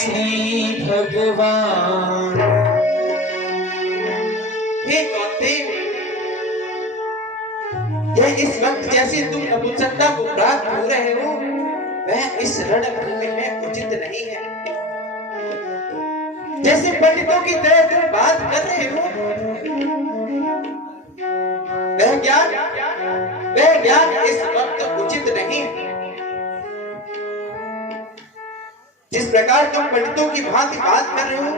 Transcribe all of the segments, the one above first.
श्री भगवान। हे कौंते, यह इस वक्त जैसे तुम नपुंसकता को प्राप्त हो रहे हो वह इस रणभूमि में उचित नहीं है। जैसे पंडितों की तरह तुम बात कर रहे हो वह ज्ञान इस वक्त उचित नहीं है। जिस प्रकार तुम पंडितों की भांति बात कर रहे हो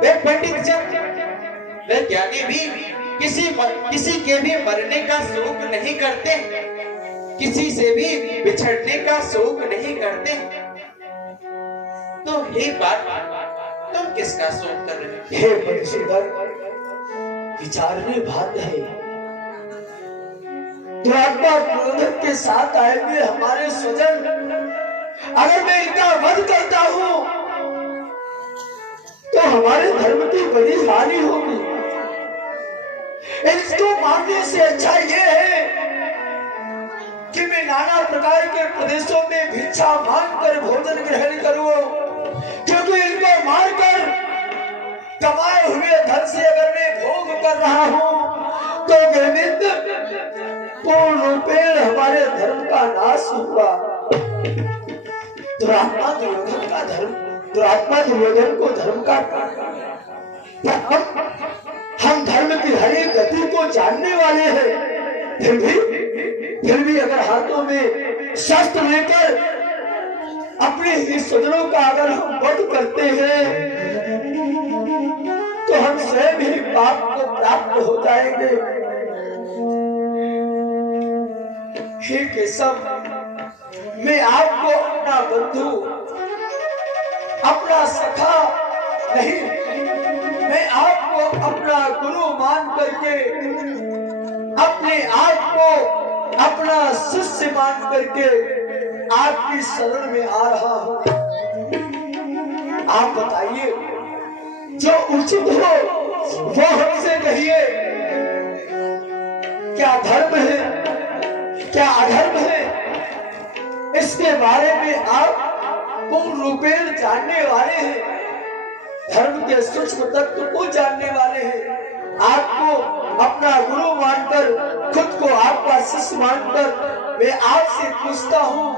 वे पंडित जन वे ज्ञानी भी किसी के भी मरने का शोक नहीं करते, किसी से भी बिछड़ने का शोक नहीं करते। तो हे बात तुम किसका शोक कर रहे हो? हे बंशीधर, विचारने बात है। दुरात्मा क्रोधन के साथ आए हुए हमारे स्वजन, अगर मैं इनका वध करता हूं तो हमारे धर्म की बड़ी हानि होगी। इसको मानने से अच्छा यह है कि मैं नाना प्रकार के प्रदेशों में भिक्षा मांगकर भोजन ग्रहण करूं, क्योंकि इनको मारकर कमाए हुए धन से अगर मैं भोग कर रहा हूं तो गोविंद पूर्ण रूपेण हमारे धर्म का नाश हुआ। दुरात्मा दुर्योधन को धर्म का हम धर्म की हर एक गति को जानने वाले हैं, फिर भी अगर हाथों में शस्त्र लेकर अपने ही स्वजनों का अगर हम वध करते हैं तो हम स्वयं ही पाप को प्राप्त हो जाएंगे। हे केशव, मैं आपको अपना बंधु, अपना सखा नहीं, मैं आपको अपना गुरु मान करके, अपने आप को अपना शिष्य मान करके आपकी शरण में आ रहा हूं। आप बताइए, जो उचित हो वो हमसे कहिए। क्या धर्म है, क्या अधर्म है, इसके बारे में आप पूर्ण रूपेण जानने वाले हैं, धर्म के सूक्ष्म तत्व को जानने वाले हैं। आपको अपना गुरु मानकर, खुद को आपका शिष्य मानकर मैं आपसे पूछता हूं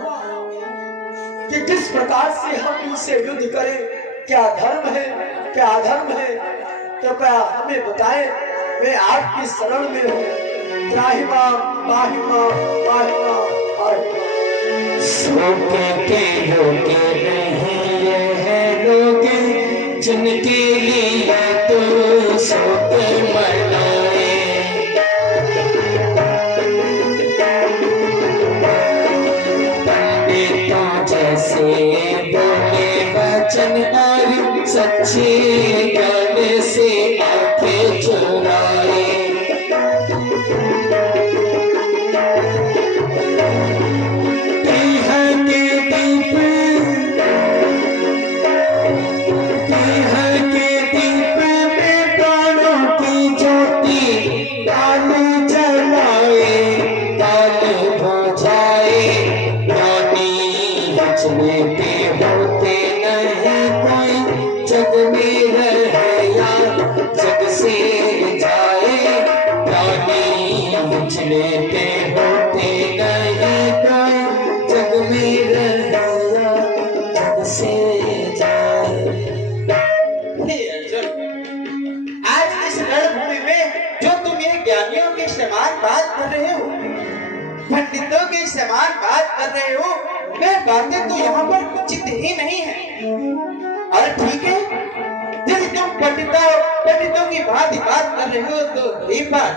कि किस प्रकार से हम इनसे युद्ध करें, क्या धर्म है, क्या अधर्म है, कृपया हमें बताएं। मैं आपकी शरण में हूँ। त्राहिमाम पाहिमाम पाहिमाम पाहिमाम। शोक के लोग नहीं है लोग जिनके लिए तो शोक मनाए। पंडितों जैसे बोले वचन और सच्ची ज्ञान से आंखें चुराए। पंडितों के समान बात कर रहे हो, वे बातें तो यहाँ पर उचित ही नहीं है। और ठीक है, यदि तुम पंडितों की भांति बात कर रहे हो तो ये बात,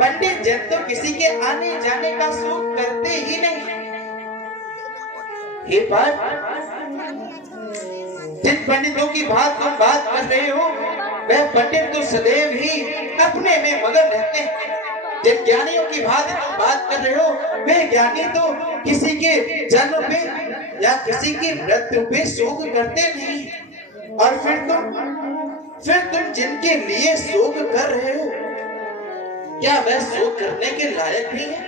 पंडित जन तो किसी के आने जाने का शोक करते ही नहीं। ये बात, जिन पंडितों की बात तुम बात कर रहे हो वह पंडित तो सदैव ही अपने में मगन रहते हैं। जिन ज्ञानियों की बात तुम बात कर रहे हो वे ज्ञानी तो किसी के जन्म पे या किसी की मृत्यु पे शोक करते नहीं। और फिर तुम जिनके लिए शोक कर रहे हो क्या वह शोक करने के लायक नहीं है?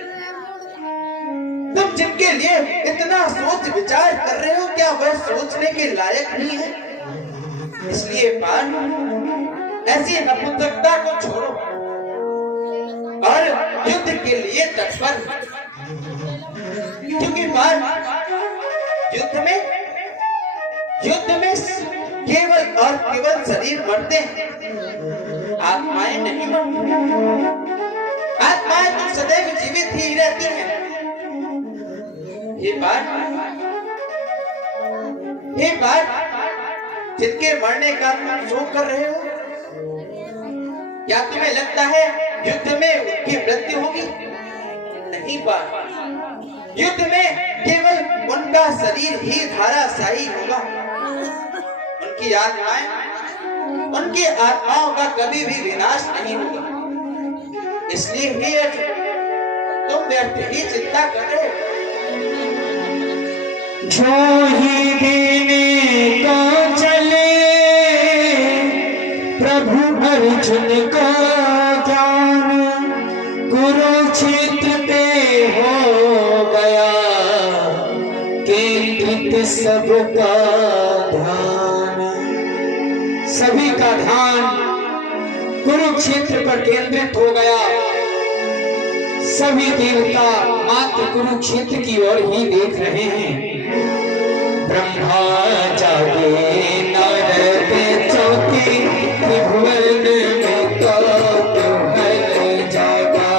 तुम तुम जिनके लिए इतना सोच विचार कर रहे हो, क्या वह सोचने के लायक नहीं है? इसलिए पार्थ, ऐसी नपुंसकता को छोड़ो और युद्ध के लिए तत्पर। क्योंकि पार्थ, युद्ध में केवल और केवल शरीर मरते हैं, आत्माएं नहीं मरती। आत्माएं तो सदैव जीवित ही रहती हैं। ये बात जिनके मरने का तुम शोक कर रहे हो, क्या तुम्हें लगता है युद्ध में उनकी मृत्यु होगी? नहीं पार्थ, युद्ध में केवल उनका शरीर ही धाराशायी होगा। उनकी आत्माओं का कभी भी विनाश नहीं होगा। इसलिए ही तुम व्यर्थ ही चिंता कर रहे हो। जो ही देने को चले प्रभु अर्जुन को ज्ञान, कुरुक्षेत्र पे हो गया केंद्रित सबका ध्यान। सभी का ध्यान कुरुक्षेत्र पर केंद्रित हो गया। सभी देवता मात्र कुरुक्षेत्र की ओर ही देख रहे हैं। ब्रह्मा जागे नारद चौकी, त्रिभुवन में कौतूहल जागा।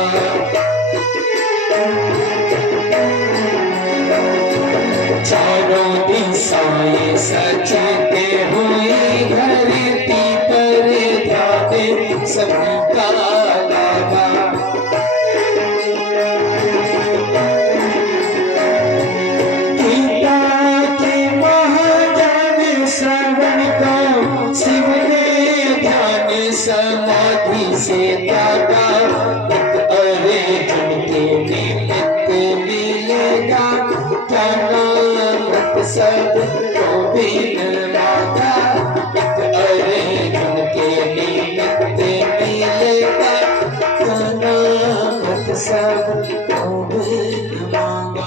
चारों दिशाएं सजते हुए धरती पर ध्यान सबका लगा। गीता के महाज्ञान श्रवण को शिव ने ध्यान समाधि से त्यागा। एक अर्जुन के निमित्त मिलेगा क्या नाम सब गोविंद माता। एक अर्जुन के निमित्त मिलेगा क्या नाम सब गोविंद माता।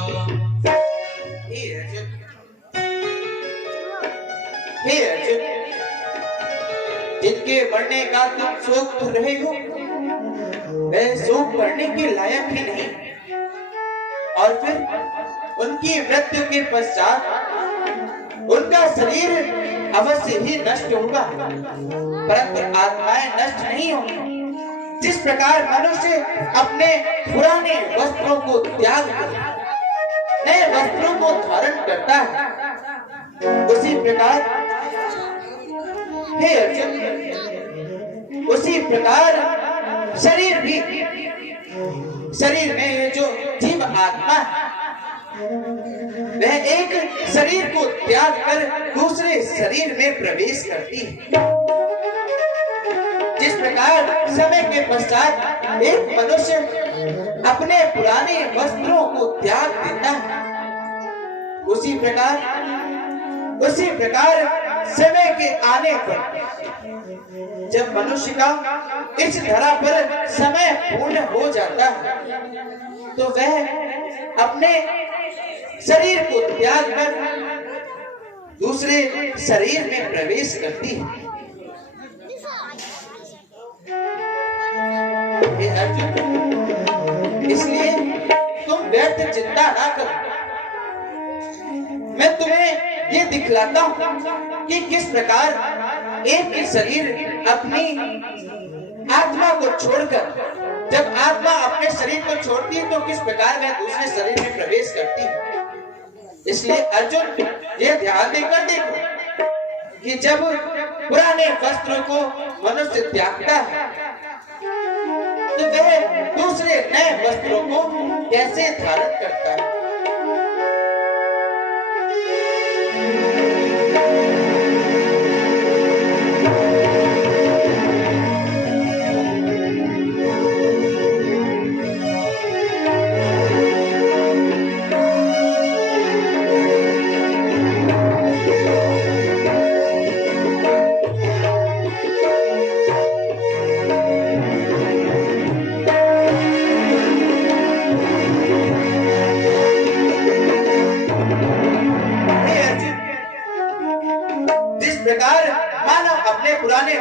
हे अर्जुन, जिनके मरने का तुम शोक कर रहे हो, वह शोक करने के लायक ही नहीं। और फिर उनकी मृत्यु के पश्चात उनका शरीर अवश्य ही नष्ट होगा, परंतु आत्माएं नष्ट नहीं होंगी। जिस प्रकार मनुष्य अपने पुराने वस्त्रों को त्याग कर नए वस्त्रों को धारण करता है, उसी प्रकार हे अर्जुन, उसी प्रकार शरीर में ये जो जीव आत्मा है, वह एक शरीर को त्याग कर दूसरे शरीर में प्रवेश करती है। जिस प्रकार समय के पश्चात एक मनुष्य अपने पुराने वस्त्रों को त्याग देता है, उसी प्रकार समय के आने पर जब मनुष्य का इस धरा पर समय पूर्ण हो जाता है, तो वह अपने शरीर को त्याग कर दूसरे शरीर में प्रवेश करती है। हे अर्जुन, इसलिए तुम व्यर्थ चिंता ना करो। मैं तुम्हें ये दिखलाता हूँ कि किस प्रकार एक ही शरीर अपनी आत्मा को छोड़कर, जब आत्मा अपने शरीर को छोड़ती है तो किस प्रकार वह दूसरे शरीर में प्रवेश करती है। इसलिए अर्जुन, ये ध्यान देकर देखो कि जब पुराने वस्त्रों को मनुष्य त्यागता है, तो वह दूसरे नए वस्त्रों को कैसे धारण करता है।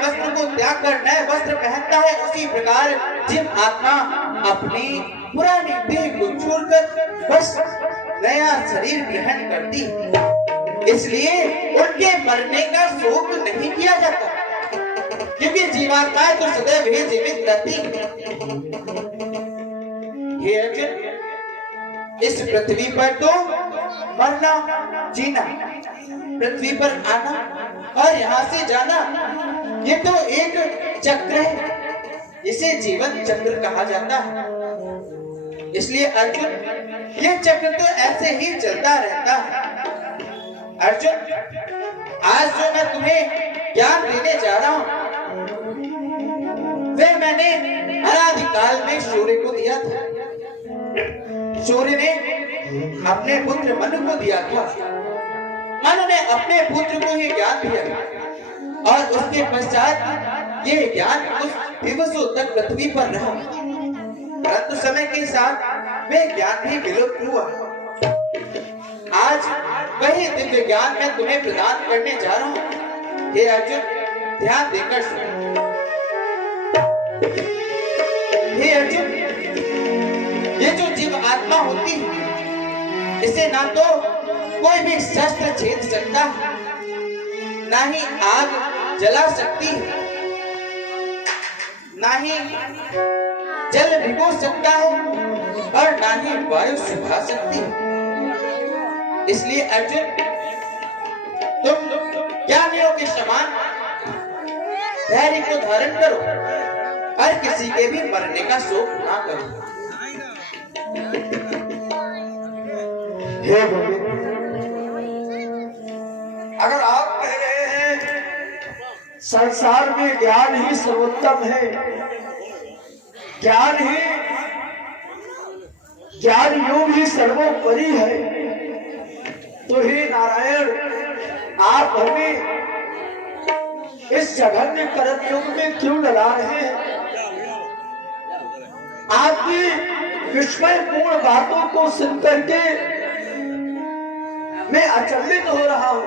वस्त्र को त्याग कर नए वस्त्र पहनता है, उसी प्रकार जीव आत्मा अपनी पुरानी देह को छोड़कर बस नया शरीर ग्रहण करती है। इसलिए उनके मरने का शोक नहीं किया जाता, क्योंकि जीवात्माएं तो सदैव ही जीवित रहती है। हे अर्जुन, इस पृथ्वी पर तो मरना जीना, पृथ्वी पर आना और यहाँ से जाना, ये तो एक चक्र है, इसे जीवन चक्र कहा जाता है। इसलिए अर्जुन, ये चक्र तो ऐसे ही चलता रहता है। अर्जुन, आज जो मैं तुम्हें ज्ञान देने जा रहा हूँ, वह मैंने अनादिकाल में सूर्य को दिया था। सूर्य ने अपने पुत्र मनु को दिया था, मनु ने अपने पुत्र को ये ज्ञान दिया और उसके पश्चात ये ज्ञान कुछ दिवसों तक पृथ्वी पर रहा, परंतु समय के साथ वे ज्ञान भी विलुप्त हुआ। आज वही दिव्य ज्ञान मैं तुम्हें प्रदान करने जा रहा हूँ। हे अर्जुन, ध्यान देकर सुनो। हे अर्जुन, ये जो जीव आत्मा होती है, इसे ना तो कोई भी शस्त्र छेद सकता है, ना ही आग जला सकती है, ना ही जल भिगो सकता है और ना ही वायु सुखा सकती है। इसलिए अर्जुन, तुम ज्ञानियों के समान धैर्य को धारण करो और किसी के भी मरने का शोक ना करो। हे गोविंद, अगर आप कह रहे हैं संसार में ज्ञान ही सर्वोत्तम है, ज्ञान योग ही सर्वोपरि है, तो हे नारायण, आप हमें इस जघन्य कर्म युग में क्यों डरा रहे हैं? आपकी विस्मयपूर्ण बातों को सुन करके मैं अचंभित हो रहा हूँ।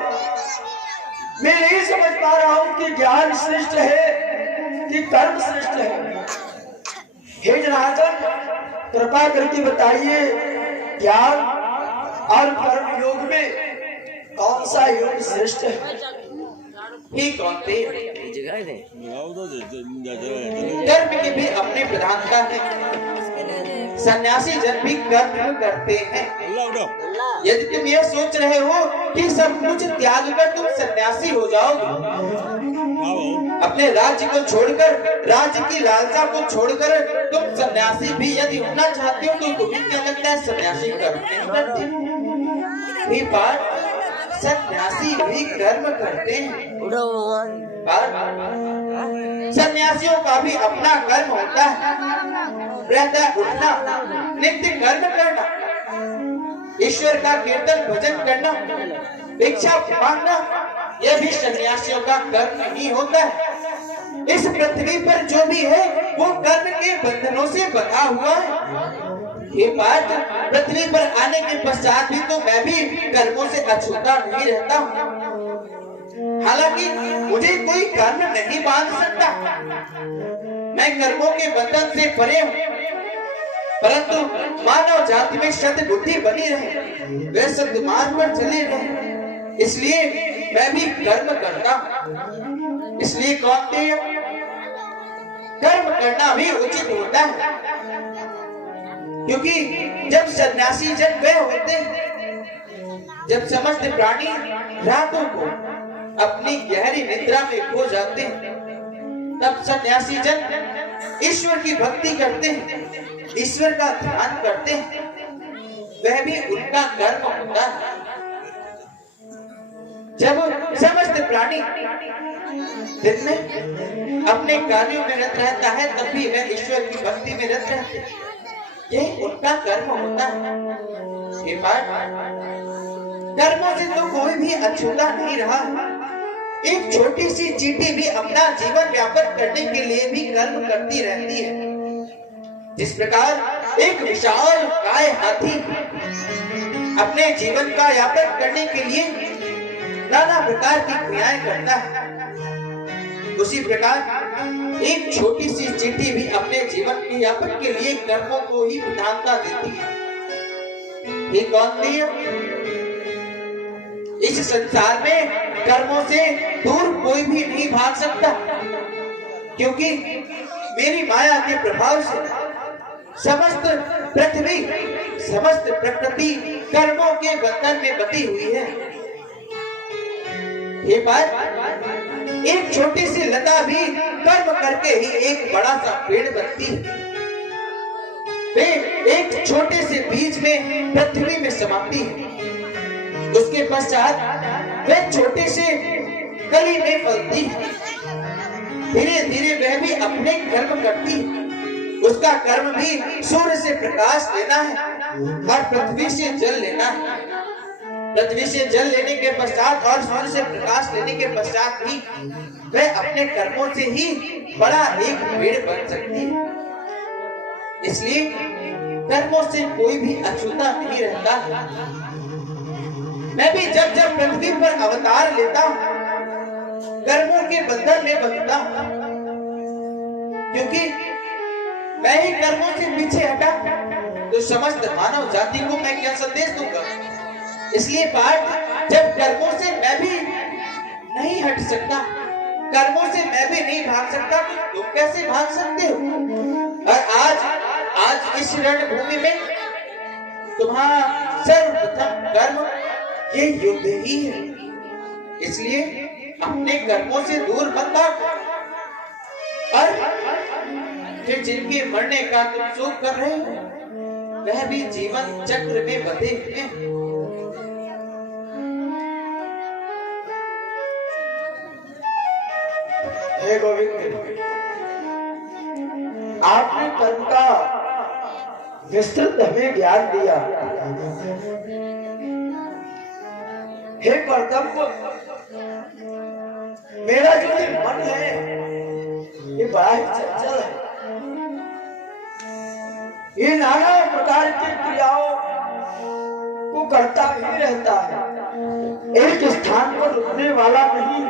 मैं नहीं समझ पा रहा हूँ कि ज्ञान श्रेष्ठ है कि कर्म श्रेष्ठ है। हे जनार्दन, कृपा करके बताइए, ज्ञान और कर्म योग में कौन सा योग श्रेष्ठ है? ही कौनते कर्म की भी अपनी प्रधानता है। सन्यासी जन भी कर्म करते हैं। यदि तुम यह सोच रहे हो कि सब कुछ त्याग कर तुम सन्यासी हो जाओगे, अपने राज्य को छोड़कर, राज्य की लालसा को छोड़कर तुम सन्यासी भी यदि होना चाहते हो, तो तुम्हें क्या लगता है सन्यासी कर्म नहीं करते? ये बात, सन्यासी भी कर्म करते हैं। सन्यासियों का भी अपना कर्म होता है, रहता है उठना, नित्य कर्म करना, ईश्वर का कीर्तन भजन करना, भिक्षा मांगना, यह भी सन्यासियों का कर्म ही होता है। इस पृथ्वी पर जो भी है वो कर्म के बंधनों से बंधा हुआ है। ये बात, पृथ्वी पर आने के पश्चात भी तो मैं भी कर्मों से अछूता नहीं रहता हूँ। हालांकि मुझे कोई कर्म नहीं बांध सकता, मैं कर्मों के बंधन से परे हूँ, परंतु मानव जाति में सद बुद्धि बनी रहे, वे सद्मार्ग पर चले रहे, इसलिए मैं भी कर्म करता हूँ। इसलिए कहते हैं कर्म करना भी उचित होता है, क्योंकि जब सन्यासी जन वह होते हैं, जब समस्त प्राणी रातों को अपनी गहरी निद्रा में खो जाते हैं, तब सन्यासी जन ईश्वर की भक्ति करते हैं, ईश्वर का ध्यान करते हैं, वह भी उनका कर्म होता है। जब समस्त प्राणी दिन में अपने कार्यों में रत रहता है, तब भी वह ईश्वर की भक्ति में रत रहते हैं, यही उनका कर्म होता है। कर्मों से तो कोई भी अछूता नहीं रहा। एक छोटी सी चींटी भी अपना जीवन व्यापक करने के लिए भी कर्म करती रहती है। जिस प्रकार एक विशाल काय हाथी अपने जीवन का व्यापक करने के लिए नाना प्रकार की क्रियाएं करता है, उसी प्रकार एक छोटी सी चींटी भी अपने जीवन के यापन के लिए कर्मों को ही प्रधानता देती है। ये कौन दी है? इस संसार में कर्मों से दूर कोई भी नहीं भाग सकता, क्योंकि मेरी माया के प्रभाव से समस्त पृथ्वी, समस्त प्रकृति कर्मों के बंधन में बंधी हुई है। ये बात एक छोटी सी लता भी कर्म करके ही एक बड़ा सा पेड़ बनती है। वे एक छोटे से बीज में पृथ्वी में समाती है, उसके पश्चात वे छोटे से कली में फलती है। धीरे धीरे वह भी अपने कर्म करती है। उसका कर्म भी सूर्य से प्रकाश लेना है और पृथ्वी से जल लेना है। पृथ्वी से जल लेने के पश्चात और सूर्य से प्रकाश लेने के पश्चात ही वह अपने कर्मों से ही बड़ा एक पेड़ बन सकती है। इसलिए कर्मों से कोई भी अछूता नहीं रहता। मैं भी जब जब पृथ्वी पर अवतार लेता हूँ, कर्मों के बंधन में बंधता हूँ, क्योंकि मैं ही कर्मों से पीछे हटा तो समस्त मानव जाति को मैं क्या संदेश दूंगा। इसलिए पाठ, जब कर्मों से मैं भी नहीं हट सकता, कर्मों से मैं भी नहीं भाग सकता, तो तुम कैसे भाग सकते हो? और आज इस रणभूमि में तुम्हारा सर्वप्रथम कर्म ये युद्ध ही है। इसलिए अपने कर्मों से दूर मत भागो, और फिर जिनके मरने का तुम शोक कर रहे हो, वह भी जीवन चक्र में बंधे हुए हैं। हे गोविंद, आपने कर्म का विस्तृत हमें ज्ञान दिया। हे परतप, मेरा जो ये मन है ये बड़ा ही चंचल है। ये नाना प्रकार की क्रियाओं को करता ही रहता है, एक स्थान पर रुकने वाला नहीं।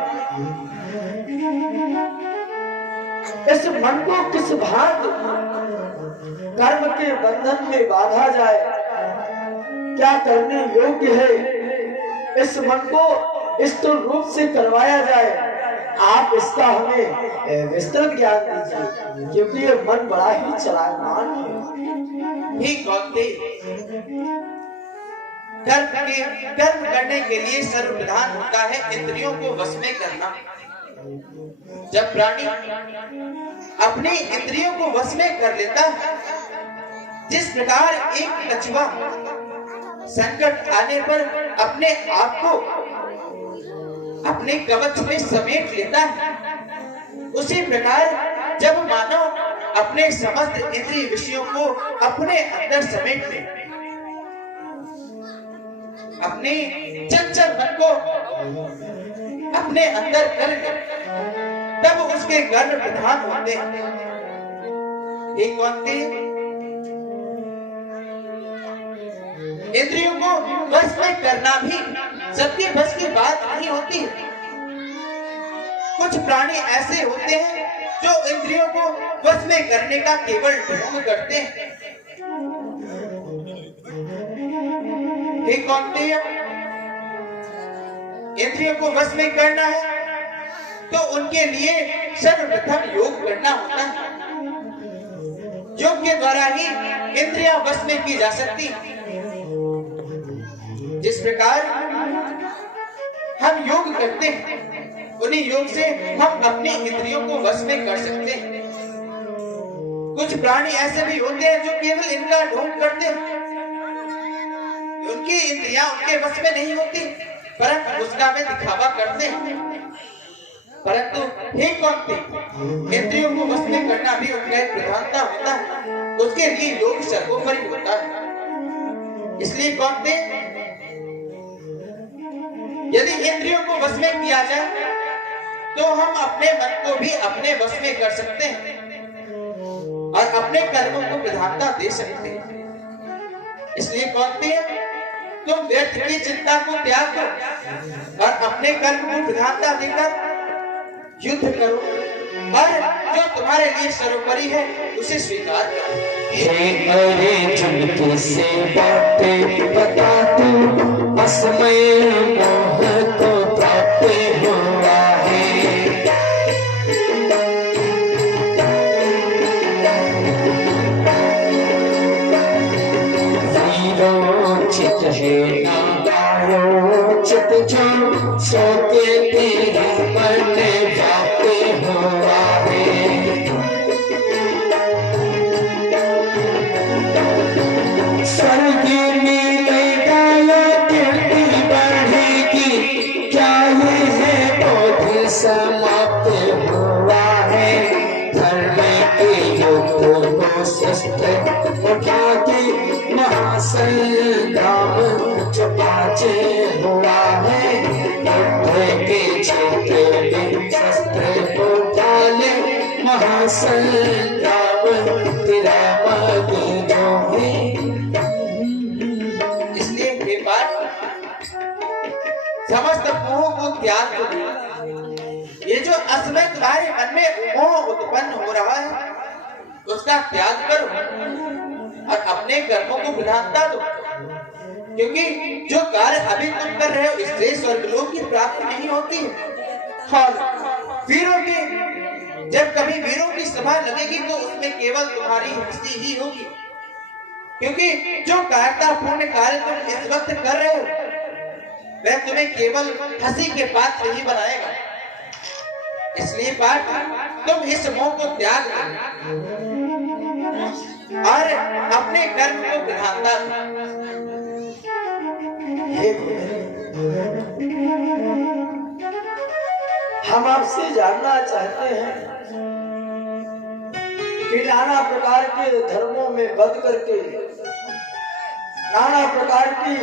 इस मन को किस भांति कर्म के बंधन में बांधा जाए, क्या करने योग्य है, इस मन को स्थूल रूप से करवाया जाए, आप इसका हमें विस्तृत ज्ञान दीजिए, क्योंकि ये मन बड़ा ही चलायमान है। ही कौनते कर्म करने के लिए सर्वप्रधान होता है इंद्रियों को वश में करना। जब प्राणी अपनी इंद्रियों को वश में कर लेता है, जिस प्रकार एक कछुआ संकट आने पर अपने आप को अपने कवच में समेट लेता है, उसी प्रकार जब मानव अपने समस्त इंद्रिय विषयों को अपने अंदर समेट ले, अपने चंचल मन को अपने अंदर कर ले, तब उसके कर्म प्रधान होते हैं। एक कौनते इंद्रियों को वश में करना भी सबके बस की बात नहीं होती। कुछ प्राणी ऐसे होते हैं जो इंद्रियों को वश में करने का केवल ढोंग करते हैं। एक कौनते इंद्रियों को वश में करना है तो उनके लिए सर्वप्रथम योग करना होता है। योग के द्वारा ही इंद्रियां वश में की जा सकती हैं। जिस प्रकार हम योग करते हैं, उन्हीं योग से हम अपने इंद्रियों को वश में कर सकते हैं। कुछ प्राणी ऐसे भी होते हैं जो केवल इनका ढोंग करते हैं, उनकी इंद्रियां उनके वश में नहीं होती, परंतु उसका वे दिखावा करते हैं। परंतु हे कौनते, इंद्रियों को वश में करना भी उनका एक प्रधानता होता है, उसके लिए योग सर्वोपरि होता है। इसलिए कौनते, यदि इंद्रियों को वश में किया जाए तो हम अपने मन को भी अपने वश में कर सकते हैं और अपने कर्मों को प्रधानता दे सकते हैं। इसलिए कौनते हैं, तुम व्यर्थ की चिंता को त्याग दो और अपने कर्म को प्रधानता देकर युद्ध करो। और जो तुम्हारे लिए सर्वोपरि है उसे स्वीकार करो। हे अर्जुन किसे बातें बता तू असमय मोह को प्राप्त हुआ है। वीरोचित है नागायोचित जो सो के तेरी मन व्याप्त हुआ है। स्वर्ग मिलेगा या कीर्ति बढ़ेगी, क्या ये है बोध समाप्त हुआ है। धर्म के युद्ध को शस्त्र उठा के महासंग्राम जो आज हुआ है। युद्ध के क्षेत्र में शस्त्र उठा ले महासंग्राम तेरा मग जो है। इसलिए हे पार्थ, समस्त मोह को त्याग दो। ये जो असमय तुम्हारे मन में मोह उत्पन्न हो रहा है उसका त्याग करो और अपने कर्मों को प्रधानता दो, क्योंकि जो कार्य अभी तुम कर रहे हो इससे स्वर्गलोक की प्राप्ति नहीं होती है। और वीरों की जब कभी वीरों की सभा लगेगी तो उसमें केवल तुम्हारी हंसी ही होगी, क्योंकि जो कायरतापूर्ण कार्य तुम इस वक्त कर रहे हो वह तुम्हें केवल हंसी के पात्र ही बनाएगा। इसलिए पार्थ, तुम इस मोह को त्याग दो और अपने कर्म को प्रधानता दो। हे हम आपसे जानना चाहते हैं कि नाना प्रकार के धर्मों में बंध करके नाना प्रकार की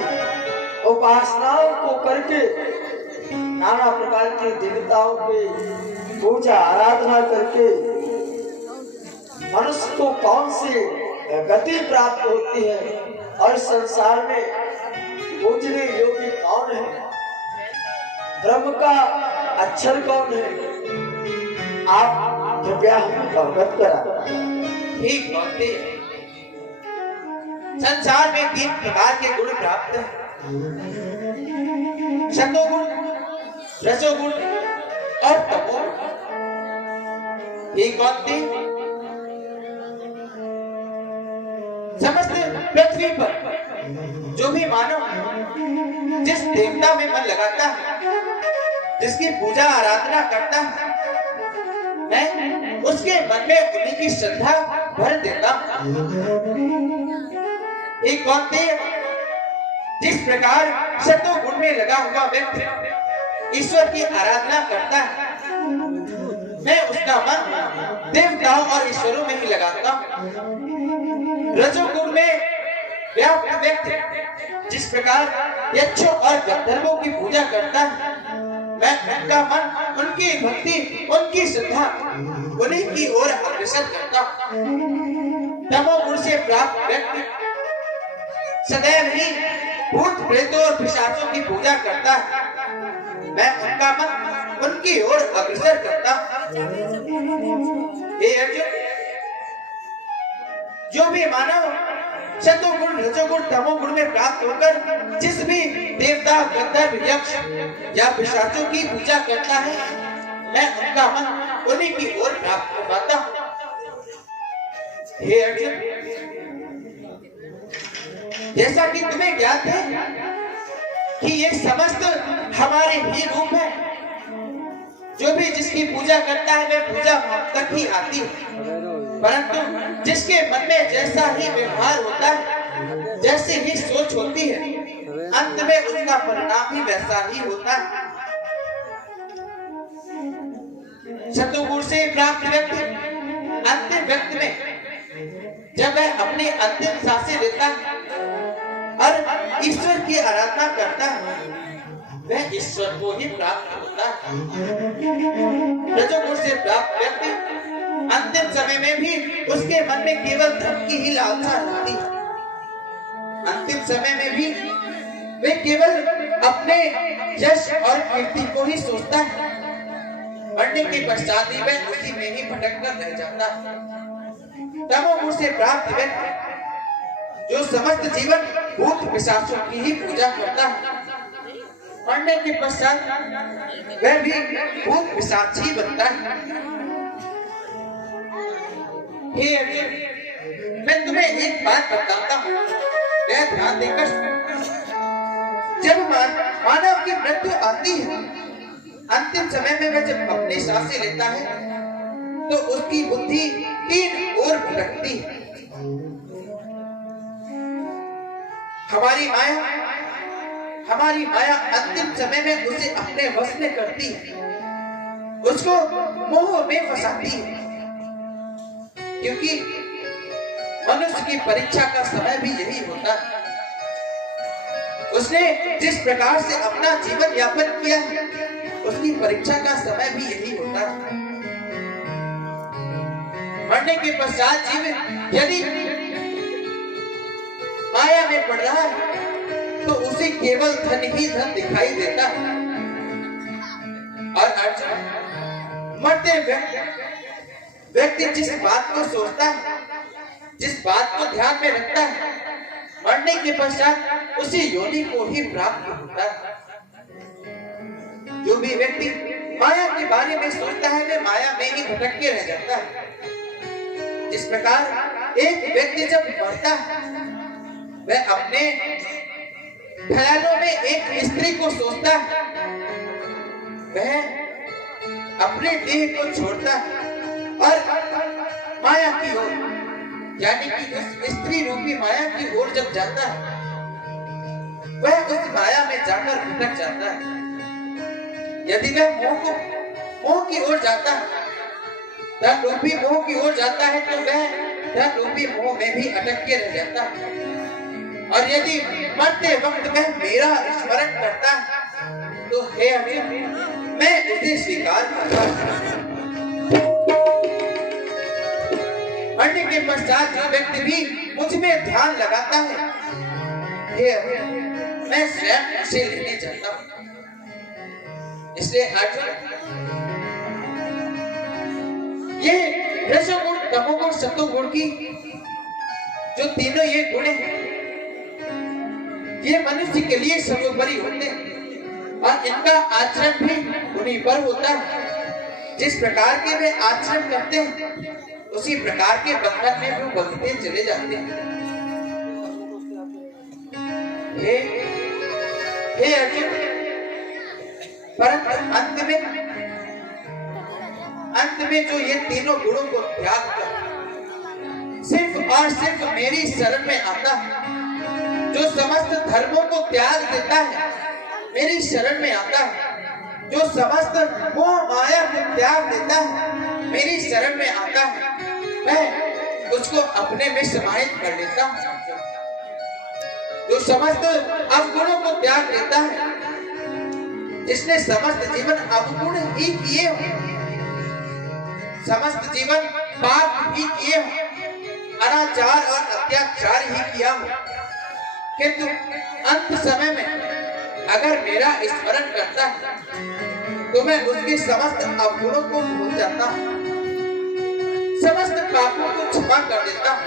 उपासनाओं को करके नाना प्रकार के देवताओं के पूजा आराधना करके मनुष्य को कौन सी गति प्राप्त होती है और संसार में पूजने योग्य कौन है, ब्रह्म का अक्षर कौन है, आप कृपया हमें अवगत करा। ठीक बात है। संसार में 3 प्रकार के गुण प्राप्त हैं, सतोगुण, रजोगुण और तमोगुण। ठीक बात है। समस्त पृथ्वी पर जो भी मानव जिस देवता में मन लगाता है, जिसकी पूजा आराधना करता है, मैं उसके मन में उन्हीं की श्रद्धा भर देता हूँ। एक कौनते जिस प्रकार सतोगुण में लगा हुआ व्यक्ति ईश्वर की आराधना करता है, मैं उसका मन देवताओं और ईश्वरों में ही लगाता हूँ। रजोगुण में व्याप्त व्यक्ति जिस प्रकार यक्षों और गंधर्वों की पूजा करता है, मैं उनका मन, उनकी भक्ति, उनकी श्रद्धा उन्हीं की ओर अग्रसर करता हूँ। तमोगुण से प्राप्त व्यक्ति सदैव ही भूत प्रेतों और पिशाचों की पूजा करता है, मैं उनका मन उनकी ओर अग्रसर करता हूँ। हे अर्जुन, जो भी मानव सतोगुण, रजोगुण, तमोगुण में प्राप्त होकर जिस भी देवता, गंधर्व, यक्ष या पिशाचों की पूजा करता है, मैं उनका मन उन्हीं की ओर प्राप्त हो पाता हूँ। हे अर्जुन, जैसा कि तुम्हें ज्ञात है कि ये समस्त हमारे ही रूप है, जो भी जिसकी पूजा करता है वह पूजा हम तक ही आती है, परंतु जिसके मन में जैसा ही व्यवहार होता है, जैसे ही सोच होती है, अंत में उसका परिणाम ही वैसा ही होता है। सतोगुण से प्राप्त व्यक्ति अंतिम व्यक्ति में जब वह अपनी अंतिम सांसें लेता है और ईश्वर की आराधना करता है, वह ईश्वर को ही प्राप्त होता है। रजोगुण से प्राप्त व्यक्ति अंतिम समय में भी उसके मन में केवल धन की ही लालसा रहती है। अंतिम समय में भी वे केवल अपने यश और कीर्ति को ही सोचता है। मरने के पश्चात ही वह उसी में ही भटक कर रह जाता है। तमोगुण से प्राप्त व्यक्ति जो समस्त जीवन भूत पिशाचों की ही पूजा करता है, मरने के पश्चात वह भी भूत पिशाच ही बनता है। हे अर्जुन, मैं तुम्हें एक बात बताता हूँ, वह ध्यान देकर जब मानव की मृत्यु आती है, अंतिम समय में वह जब अपनी सांसें लेता है तो उसकी बुद्धि तीन ओर भटकती है। हमारी माया अंतिम समय में उसे अपने वश में करती है, उसको मोह में फंसाती है, क्योंकि मनुष्य की परीक्षा का समय भी यही होता है। उसने जिस प्रकार से अपना जीवन यापन किया है, उसकी परीक्षा का समय भी यही होता है। मरने के पश्चात जीव यदि माया में पड़ रहा है तो उसे केवल धन ही धन दिखाई देता है। और अर्जुन, मरते व्यक्ति जिस बात को सोचता है, जिस बात को ध्यान में रखता है, मरने के पश्चात उसी योनि को ही प्राप्त होता है। जो भी व्यक्ति माया के बारे में सोचता है, वह माया में ही भटक के रह जाता है। जिस प्रकार एक व्यक्ति जब मरता है, वह अपने ख्यालों में एक स्त्री को सोचता है, वह अपने देह को छोड़ता है और माया की ओर, यानी कि उस स्त्री रूपी माया की ओर जब जाता है, वह उस माया में जाकर भटक जाता है। यदि वह मोह की ओर जाता है, धन रूपी मोह की ओर जाता है, तो वह धन रूपी मोह में भी अटक के रह जाता है। और यदि मरते वक्त वह मेरा स्मरण करता है, तो हे अर्जुन, मैं उसे स्वीकार करता हूं। मरने के पश्चात जो व्यक्ति भी मुझ में ध्यान लगाता है, हे अर्जुन, मैं स्वयं उसे लेने जाता हूं। इसलिए अर्जुन, ये रजोगुण, तमोगुण, सत्वगुण की जो तीनों ये गुण हैं, ये मनुष्य के लिए सर्वोपरि होते हैं और इनका आचरण भी उन्हीं पर होता है। जिस प्रकार के वे आचरण करते हैं, उसी प्रकार के बंधन में वो बंधते चले जाते हैं। हे अर्जुन, परंतु अंत में जो ये तीनों गुणों को त्याग कर सिर्फ और सिर्फ मेरी शरण में आता है, जो समस्त धर्मों को त्याग देता है, मेरी शरण में आता है, जो समस्त मोह माया को त्याग देता है, मेरी शरण में आता है, मैं उसको अपने में समाहित कर लेता हूँ। जो समस्त अवगुणों को त्याग देता है, जिसने समस्त जीवन अवगुण ही किए हो, समस्त जीवन पाप ही किए हो, अनाचार और अत्याचार ही किया हो, किंतु अंत समय में अगर मेरा स्मरण करता है, तो मैं उसके समस्त अवगुणों को भूल जाता हूँ, समस्त पापों को क्षमा कर देता हूँ